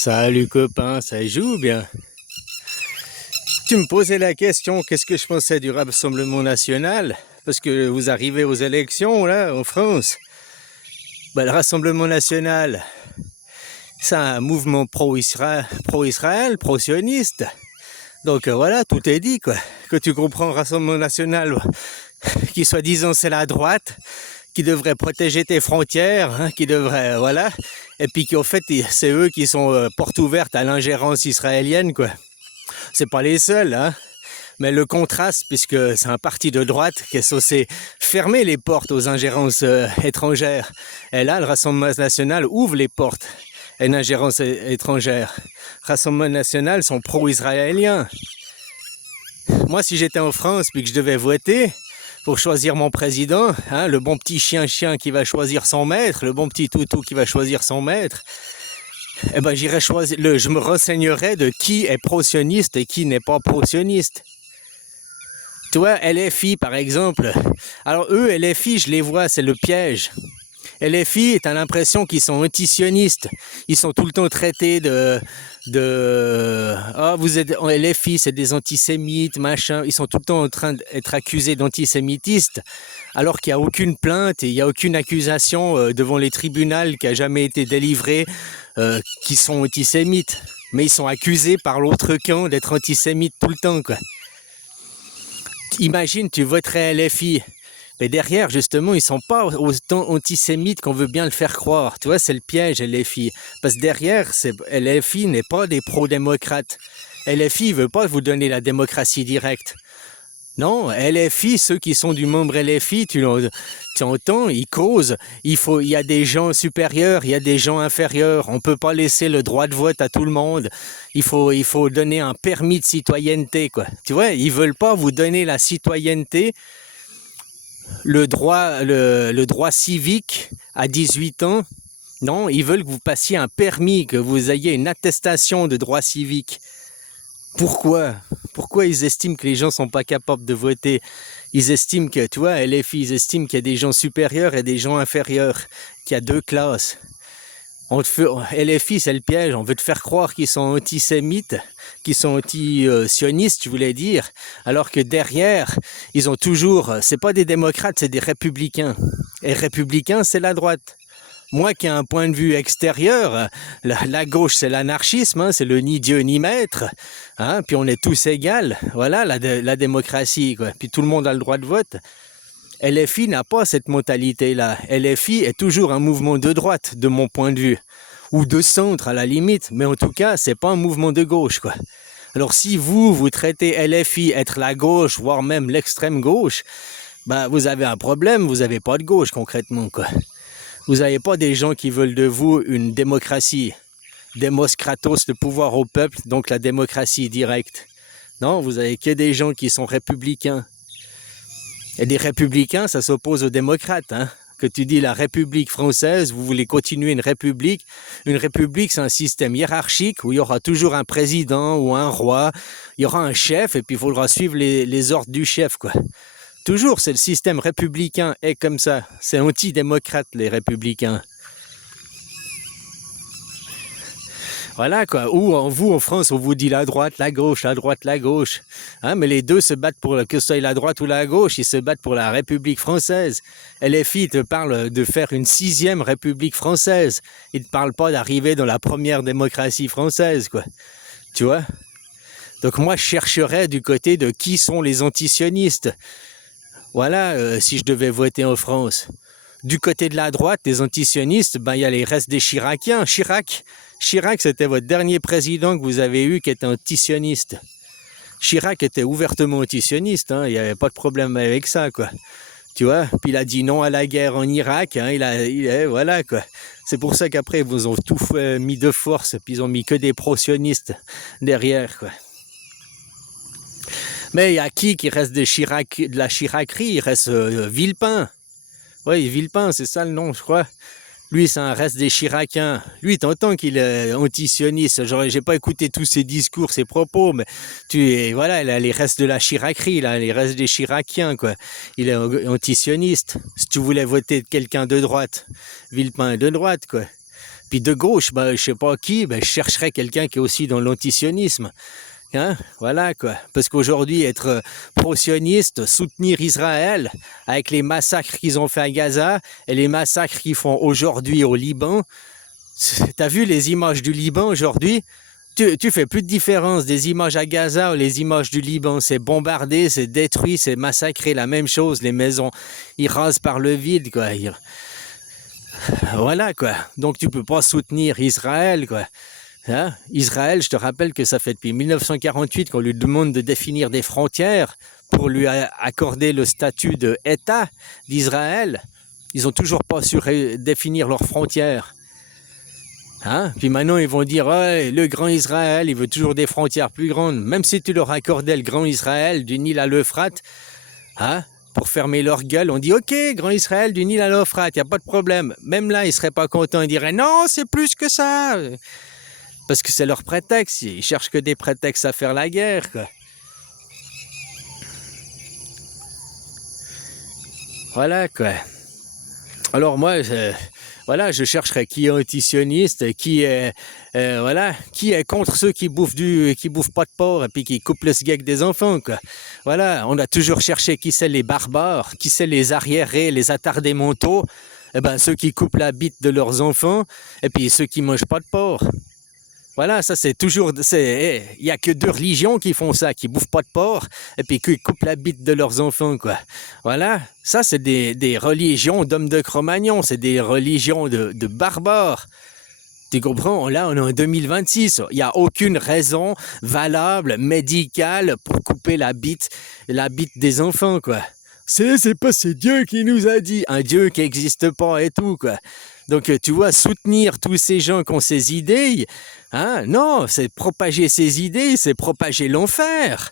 Salut copain, ça joue bien. Tu me posais la question, qu'est-ce que je pensais du Rassemblement National? Parce que vous arrivez aux élections, là, en France. Le Rassemblement National, c'est un mouvement pro-Israël, pro-sioniste. Donc voilà, tout est dit, quoi. Que tu comprends, Rassemblement National, qui soi-disant c'est la droite, qui devrait protéger tes frontières, hein, qui devrait, voilà. Et puis qu'en fait, c'est eux qui sont porte ouverte à l'ingérence israélienne, quoi. C'est pas les seuls, hein. Mais le contraste, puisque c'est un parti de droite qui est censé fermer les portes aux ingérences étrangères. Et là, le Rassemblement National ouvre les portes à une ingérence étrangère. Le Rassemblement National sont pro-israéliens. Moi, si j'étais en France puis que je devais voter pour choisir mon président, hein, le bon petit chien qui va choisir son maître, le bon petit toutou qui va choisir son maître, eh ben, j'irais choisir, je me renseignerais de qui est pro-sioniste et qui n'est pas pro-sioniste. Tu vois, LFI par exemple, alors eux, LFI, je les vois, c'est le piège. LFI, t'as l'impression qu'ils sont anti-sionistes. Ils sont tout le temps traités vous êtes en LFI, c'est des antisémites, machin. Ils sont tout le temps en train d'être accusés d'antisémitistes, alors qu'il n'y a aucune plainte et il n'y a aucune accusation devant les tribunaux qui a jamais été délivrée qui sont antisémites. Mais ils sont accusés par l'autre camp d'être antisémites tout le temps, quoi. Imagine, tu voterais LFI. Mais derrière, justement, ils sont pas autant antisémites qu'on veut bien le faire croire. Tu vois, c'est le piège, LFI. Parce que derrière, LFI n'est pas des pro-démocrates. LFI ne veut pas vous donner la démocratie directe. Non, LFI, ceux qui sont du membre LFI, tu entends, ils causent. Il y a des gens supérieurs, il y a des gens inférieurs. On ne peut pas laisser le droit de vote à tout le monde. Il faut donner un permis de citoyenneté, quoi. Tu vois, ils veulent pas vous donner la citoyenneté, le droit civique à 18 ans. Non, ils veulent que vous passiez un permis, que vous ayez une attestation de droit civique. Pourquoi ils estiment que les gens sont pas capables de voter? Ils estiment que, tu vois, LFI, ils estiment qu'il y a des gens supérieurs et des gens inférieurs, qu'il y a deux classes. LFI, c'est le piège, on veut te faire croire qu'ils sont antisémites, qu'ils sont anti-sionistes, je voulais dire, alors que derrière, ils ont toujours, c'est pas des démocrates, c'est des républicains. Et républicains, c'est la droite. Moi qui ai un point de vue extérieur, la gauche c'est l'anarchisme, hein, c'est le ni Dieu ni maître, hein, puis on est tous égaux, voilà la démocratie, quoi. Puis tout le monde a le droit de vote. LFI n'a pas cette mentalité-là. LFI est toujours un mouvement de droite, de mon point de vue, ou de centre à la limite, mais en tout cas c'est pas un mouvement de gauche, quoi. Alors si vous traitez LFI être la gauche, voire même l'extrême gauche, vous avez un problème, vous n'avez pas de gauche concrètement, quoi. Vous n'avez pas des gens qui veulent de vous une démocratie. Demos kratos, le pouvoir au peuple, donc la démocratie directe. Non, vous avez que des gens qui sont républicains. Et des républicains, ça s'oppose aux démocrates, hein. Que tu dis la République française, vous voulez continuer une république. Une république, c'est un système hiérarchique où il y aura toujours un président ou un roi. Il y aura un chef et puis il faudra suivre les ordres du chef, quoi. Toujours, c'est le système républicain est comme ça. C'est antidémocrate, les républicains. Voilà, quoi. Ou en France, on vous dit la droite, la gauche, la droite, la gauche. Hein, mais les deux se battent pour que ce soit la droite ou la gauche. Ils se battent pour la République française. LFI te parle de faire une 6e République française. Ils ne te parlent pas d'arriver dans la première démocratie française, quoi. Tu vois? Donc moi, je chercherais du côté de qui sont les antisionistes. Voilà, si je devais voter en France. Du côté de la droite, des antisionistes, il y a les restes des Chiraciens. Chirac, c'était votre dernier président que vous avez eu qui était antisioniste. Chirac était ouvertement antisioniste, hein, il n'y avait pas de problème avec ça, quoi. Tu vois, puis il a dit non à la guerre en Irak, hein, voilà, quoi. C'est pour ça qu'après, ils vous ont tout mis de force, puis ils ont mis que des pro-sionistes derrière, quoi. Mais il y a qui reste de la Chiracrie? Il reste Villepin. Oui, Villepin, c'est ça le nom, je crois. Lui, c'est un reste des Chiraciens. Lui, t'entends qu'il est antisioniste. J'ai pas écouté tous ses discours, ses propos, mais voilà, il a les restes de la Chiracrie, là, les restes des Chiraciens, quoi. Il est antisioniste. Si tu voulais voter quelqu'un de droite, Villepin est de droite, quoi. Puis de gauche, ben, je sais pas qui, ben, je chercherais quelqu'un qui est aussi dans l'antisionisme. Hein, voilà quoi. Parce qu'aujourd'hui, être pro-sioniste, soutenir Israël avec les massacres qu'ils ont fait à Gaza et les massacres qu'ils font aujourd'hui au Liban, t'as vu les images du Liban aujourd'hui? Tu fais plus de différence des images à Gaza ou les images du Liban. C'est bombardé, c'est détruit, c'est massacré, la même chose. Les maisons, ils rasent par le vide, quoi. Voilà, quoi. Donc tu peux pas soutenir Israël, quoi. Hein? Israël, je te rappelle que ça fait depuis 1948 qu'on lui demande de définir des frontières pour lui accorder le statut d'État d'Israël. Ils ont toujours pas su définir leurs frontières. Hein? Puis maintenant, ils vont dire ouais, le grand Israël, il veut toujours des frontières plus grandes. Même si tu leur accordais le grand Israël du Nil à l'Euphrate, hein? Pour fermer leur gueule, on dit ok, grand Israël du Nil à l'Euphrate, il n'y a pas de problème. Même là, ils ne seraient pas contents, ils diraient non, c'est plus que ça. Parce que c'est leur prétexte, ils cherchent que des prétextes à faire la guerre, quoi. Voilà, quoi. Alors moi, voilà, je chercherais qui est antisioniste, qui est, voilà, qui est contre ceux qui bouffent pas de porc et puis qui coupent le sgeg des enfants, quoi. Voilà, on a toujours cherché qui c'est les barbares, qui c'est les arriérés, les attardés mentaux. Eh ben, ceux qui coupent la bite de leurs enfants et puis ceux qui mangent pas de porc. Voilà, ça c'est toujours, il y a que deux religions qui font ça, qui bouffent pas de porc et puis qui coupent la bite de leurs enfants, quoi. Voilà, ça c'est des religions d'hommes de Cro-Magnon, c'est des religions de barbares. Tu comprends? Là, on est en 2026. Il n'y a aucune raison valable, médicale, pour couper la bite des enfants, quoi. C'est Dieu qui nous a dit. Un Dieu qui n'existe pas et tout, quoi. Donc, tu vois, soutenir tous ces gens qui ont ces idées, hein, non, c'est propager ces idées, c'est propager l'enfer.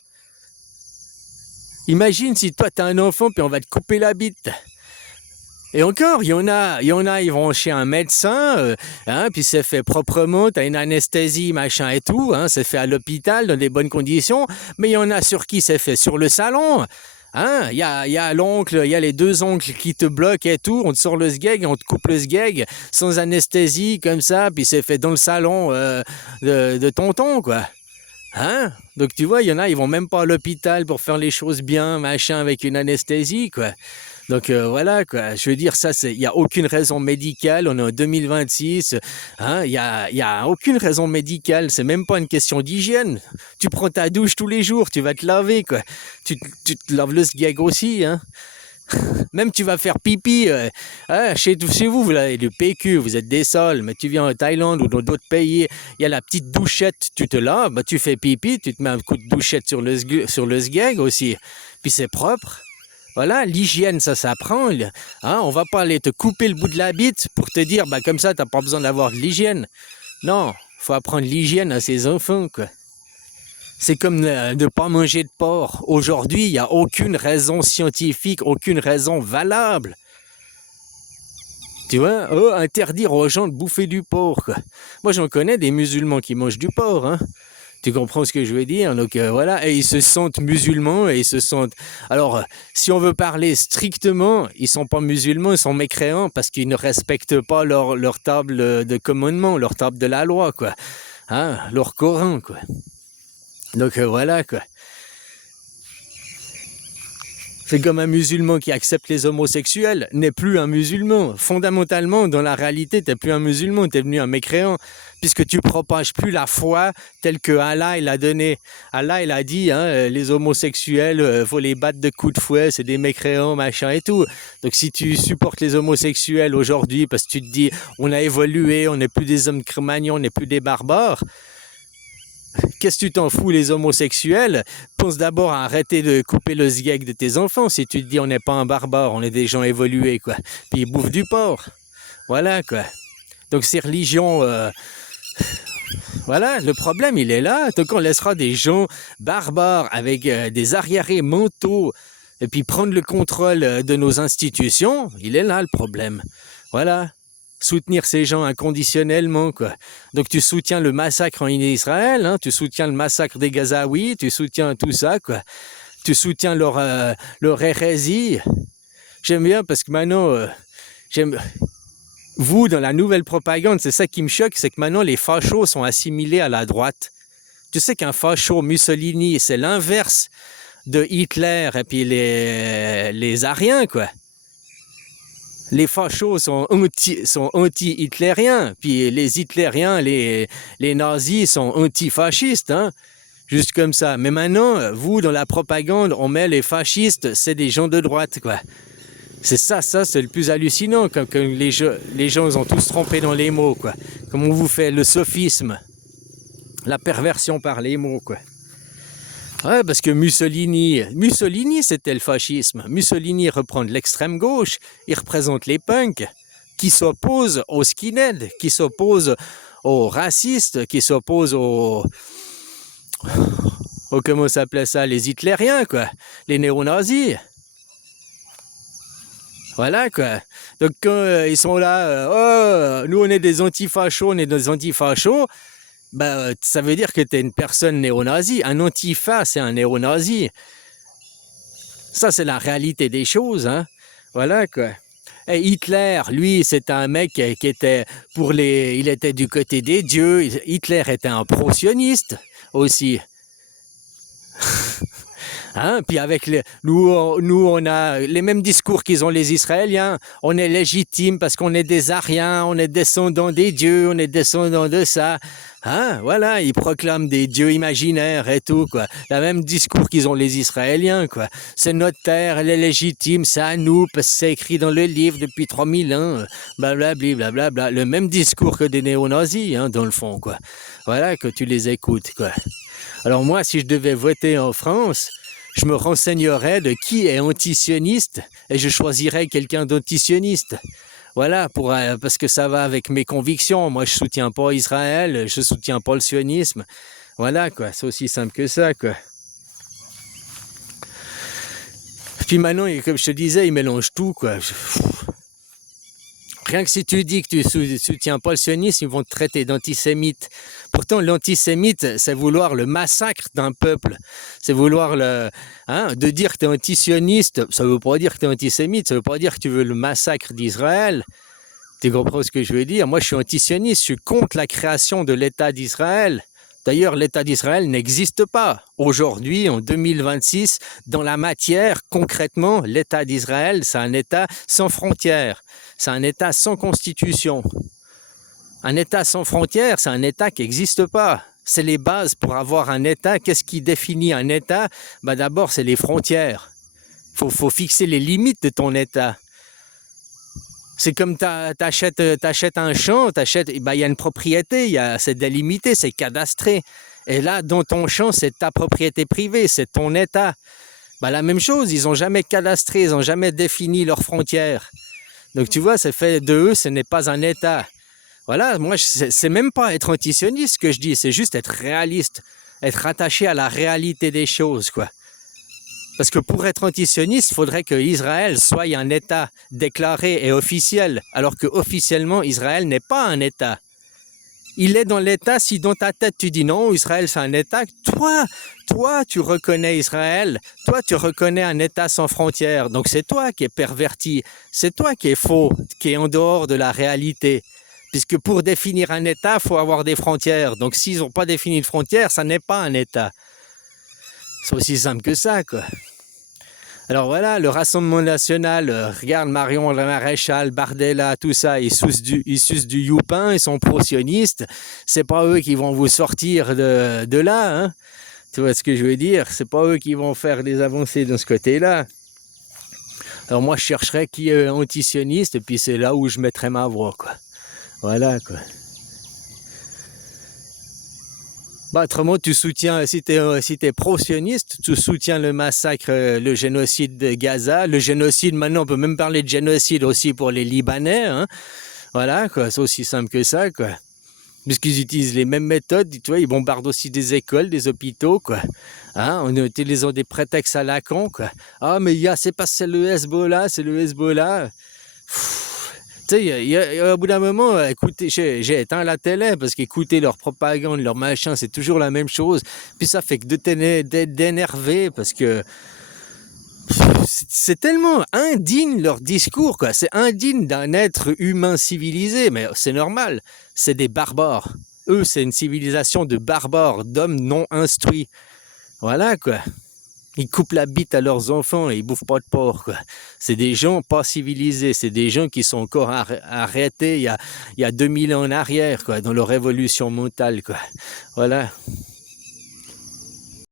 Imagine si toi, tu as un enfant, puis on va te couper la bite. Et encore, il y en a, ils vont chez un médecin, hein, puis c'est fait proprement, tu as une anesthésie, machin et tout, hein, c'est fait à l'hôpital, dans des bonnes conditions, mais il y en a sur qui c'est fait sur le salon. Hein, il y a l'oncle, il y a les deux oncles qui te bloquent et tout, on te sort le sgeg, on te coupe le sgeg sans anesthésie, comme ça, puis c'est fait dans le salon de tonton, quoi. Hein? Donc tu vois, il y en a, ils vont même pas à l'hôpital pour faire les choses bien, machin, avec une anesthésie, quoi. Donc voilà, quoi. Je veux dire, ça, il n'y a aucune raison médicale. On est en 2026. Hein, il y a aucune raison médicale. C'est même pas une question d'hygiène. Tu prends ta douche tous les jours, tu vas te laver, quoi. Tu te laves le sgeg aussi, hein. Même tu vas faire pipi. Chez vous, vous avez le PQ, vous êtes des sols, mais tu viens en Thaïlande ou dans d'autres pays, il y a la petite douchette, tu te laves, bah, tu fais pipi, tu te mets un coup de douchette sur le sgeg aussi. Puis c'est propre. Voilà, l'hygiène, ça s'apprend. Hein, on va pas aller te couper le bout de la bite pour te dire, bah comme ça, t'as pas besoin d'avoir de l'hygiène. Non, faut apprendre l'hygiène à ses enfants, quoi. C'est comme de ne pas manger de porc. Aujourd'hui, il n'y a aucune raison scientifique, aucune raison valable. Tu vois, interdire aux gens de bouffer du porc, quoi. Moi, j'en connais des musulmans qui mangent du porc, hein. Tu comprends ce que je veux dire? Donc voilà, et ils se sentent musulmans et ils se sentent... Alors, si on veut parler strictement, ils sont pas musulmans, ils sont mécréants parce qu'ils ne respectent pas leur table de commandement, leur table de la loi, quoi. Hein? Leur Coran, quoi. Donc voilà, quoi. C'est comme un musulman qui accepte les homosexuels n'est plus un musulman. Fondamentalement, dans la réalité, tu n'es plus un musulman, tu es devenu un mécréant, puisque tu propages plus la foi telle que Allah il a donné. Allah il a dit, hein, les homosexuels, faut les battre de coups de fouet, c'est des mécréants, machin et tout. Donc si tu supportes les homosexuels aujourd'hui parce que tu te dis, on a évolué, on n'est plus des hommes Cro-Magnons, on n'est plus des barbares, qu'est-ce que tu t'en fous, les homosexuels? Pense d'abord à arrêter de couper le sgeg de tes enfants. Si tu te dis on n'est pas un barbare, on est des gens évolués, quoi. Puis ils bouffent du porc. Voilà, quoi. Donc ces religions... Voilà, le problème, il est là. Donc on laissera des gens barbares avec des arriérés mentaux et puis prendre le contrôle de nos institutions, il est là le problème. Voilà. Soutenir ces gens inconditionnellement, quoi. Donc tu soutiens le massacre en Israël, hein, tu soutiens le massacre des Gazaouis, tu soutiens tout ça, quoi. Tu soutiens leur hérésie. J'aime bien parce que maintenant, Vous, dans la nouvelle propagande, c'est ça qui me choque, c'est que maintenant les fachos sont assimilés à la droite. Tu sais qu'un facho, Mussolini, c'est l'inverse de Hitler et puis les Ariens, quoi. Les fachos sont anti-hitlériens, puis les hitlériens, les nazis sont antifascistes, hein, juste comme ça. Mais maintenant, vous, dans la propagande, on met les fascistes, c'est des gens de droite, quoi. C'est ça, c'est le plus hallucinant, comme les gens ils ont tous trompé dans les mots, quoi. Comme on vous fait le sophisme, la perversion par les mots, quoi. Ouais, parce que Mussolini, c'était le fascisme. Mussolini reprend de l'extrême gauche, il représente les punks, qui s'opposent aux skinheads, qui s'opposent aux racistes, qui s'opposent comment s'appelait ça, les hitlériens, quoi, les néo-nazis. Voilà, quoi. Donc quand ils sont là, nous on est des antifachos, bah, ça veut dire que tu es une personne néo-nazie. Un antifa, c'est un néo-nazi. Ça, c'est la réalité des choses, hein. Voilà, quoi. Et Hitler, lui, c'est un mec qui était il était du côté des dieux. Hitler était un pro-sioniste aussi. Hein? Puis avec nous, on a les mêmes discours qu'ils ont les Israéliens. On est légitime parce qu'on est des Ariens, on est descendants des dieux, on est descendants de ça. Hein? Voilà, ils proclament des dieux imaginaires et tout, quoi. Le même discours qu'ils ont les Israéliens, quoi. C'est notre terre, elle est légitime, c'est à nous, parce que c'est écrit dans le livre depuis 3000 ans, blablabla, blablabla. Le même discours que des néo-nazis, hein, dans le fond, quoi. Voilà, que tu les écoutes, quoi. Alors moi, si je devais voter en France, je me renseignerais de qui est antisioniste et je choisirais quelqu'un d'antisioniste. Voilà, parce que ça va avec mes convictions. Moi, je soutiens pas Israël, je soutiens pas le sionisme. Voilà, quoi, c'est aussi simple que ça, quoi. Puis maintenant, comme je te disais, ils mélangent tout, quoi. Rien que si tu dis que tu soutiens pas le sionisme, ils vont te traiter d'antisémite. Pourtant, l'antisémite, c'est vouloir le massacre d'un peuple. C'est vouloir de dire que tu es antisioniste, ça veut pas dire que tu es antisémite, ça veut pas dire que tu veux le massacre d'Israël. Tu comprends ce que je veux dire? Moi, je suis antisioniste, je suis contre la création de l'État d'Israël. D'ailleurs, l'État d'Israël n'existe pas. Aujourd'hui, en 2026, dans la matière, concrètement, l'État d'Israël, c'est un État sans frontières. C'est un État sans constitution. Un État sans frontières, c'est un État qui n'existe pas. C'est les bases pour avoir un État. Qu'est-ce qui définit un État? D'abord, c'est les frontières. Faut fixer les limites de ton État. C'est comme t'achètes un champ, il y a une propriété, c'est délimité, c'est cadastré. Et là, dans ton champ, c'est ta propriété privée, c'est ton État. La même chose, ils n'ont jamais cadastré, ils n'ont jamais défini leurs frontières. Donc tu vois, c'est fait de eux, ce n'est pas un État. Voilà, moi, c'est même pas être antisioniste ce que je dis, c'est juste être réaliste, être attaché à la réalité des choses, quoi. Parce que pour être antisioniste, il faudrait que Israël soit un État déclaré et officiel, alors que officiellement Israël n'est pas un État. Il est dans l'État si dans ta tête tu dis non, Israël c'est un État. Toi, tu reconnais Israël, toi tu reconnais un État sans frontières. Donc c'est toi qui es perverti, c'est toi qui es faux, qui est en dehors de la réalité. Puisque pour définir un État, il faut avoir des frontières. Donc s'ils n'ont pas défini de frontières, ça n'est pas un État. C'est aussi simple que ça, quoi. Alors voilà, le Rassemblement national, regarde Marion le Maréchal, Bardella, tout ça, ils sucent du youpin, ils sont pro-sionistes. C'est pas eux qui vont vous sortir de là, hein. Tu vois ce que je veux dire? C'est pas eux qui vont faire des avancées de ce côté-là. Alors moi, je chercherais qui est anti-sioniste, et puis c'est là où je mettrais ma voix, quoi. Voilà, quoi. Autrement, tu soutiens, si tu es pro-sioniste, tu soutiens le massacre, le génocide de Gaza. Le génocide, maintenant, on peut même parler de génocide aussi pour les Libanais, hein. Voilà, quoi, c'est aussi simple que ça, quoi. Puisqu'ils utilisent les mêmes méthodes, tu vois, ils bombardent aussi des écoles, des hôpitaux, quoi. Hein, en utilisant des prétextes à la con, quoi. Ah, mais c'est parce que c'est le Hezbollah. Tu sais, au bout d'un moment, écoutez, j'ai éteint la télé parce qu'écouter leur propagande, leur machin, c'est toujours la même chose. Puis ça fait que d'énerver parce que C'est tellement indigne leur discours, quoi. C'est indigne d'un être humain civilisé, mais c'est normal. C'est des barbares. Eux, c'est une civilisation de barbares, d'hommes non instruits. Voilà, quoi. Ils coupent la bite à leurs enfants et ils bouffent pas de porc, quoi. C'est des gens pas civilisés. C'est des gens qui sont encore arrêtés il y a 2000 ans en arrière, quoi, dans leur évolution mentale, quoi. Voilà.